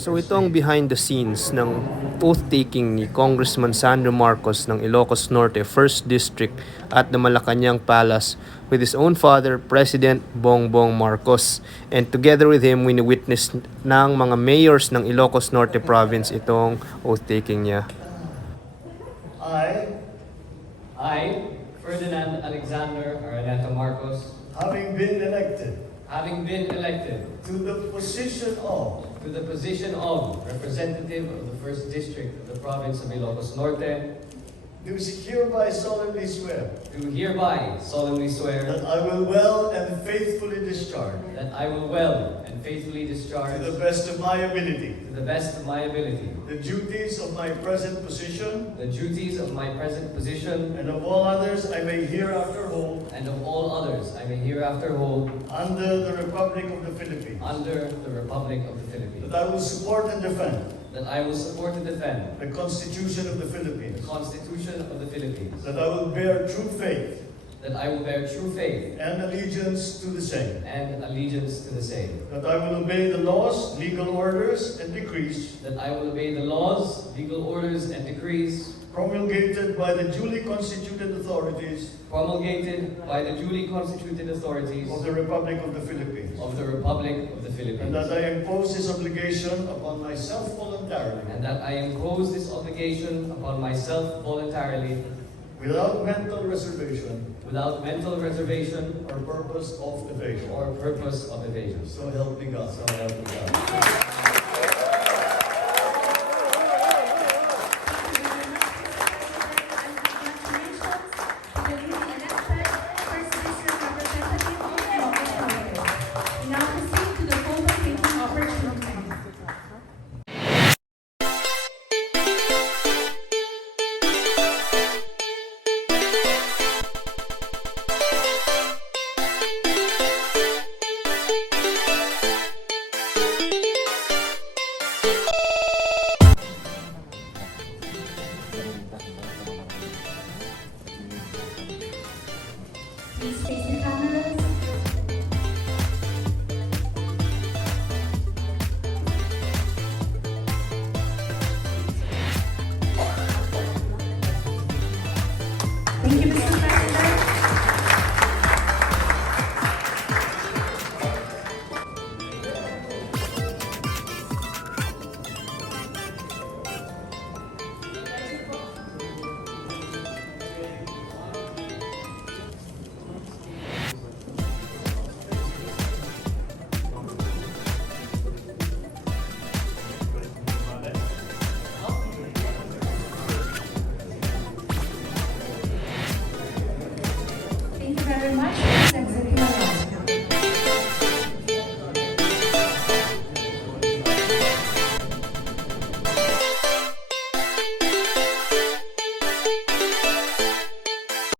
So ito ang behind the scenes ng oath-taking ni Congressman Sandro Marcos ng Ilocos Norte 1st District at the Malacanang Palace with his own father, President Bongbong Marcos. And together with him, wini-witness ng mga mayors ng Ilocos Norte Province itong oath-taking niya. I, Ferdinand Alexander Araneta Marcos, having been elected to the position of representative of the 1st District of the Province of Ilocos Norte, do hereby solemnly swear that that I will well and faithfully discharge to the best of my ability the duties of my present position and of all others I may hereafter hold under the Republic of the Philippines, that I will support and defend the Constitution of the Philippines, that I will bear true faith and allegiance to the same, that I will obey the laws, legal orders, and decrees promulgated by the duly constituted authorities of the Republic of the Philippines, and that I impose this obligation upon myself voluntarily, without mental reservation or purpose of evasion. So help me God.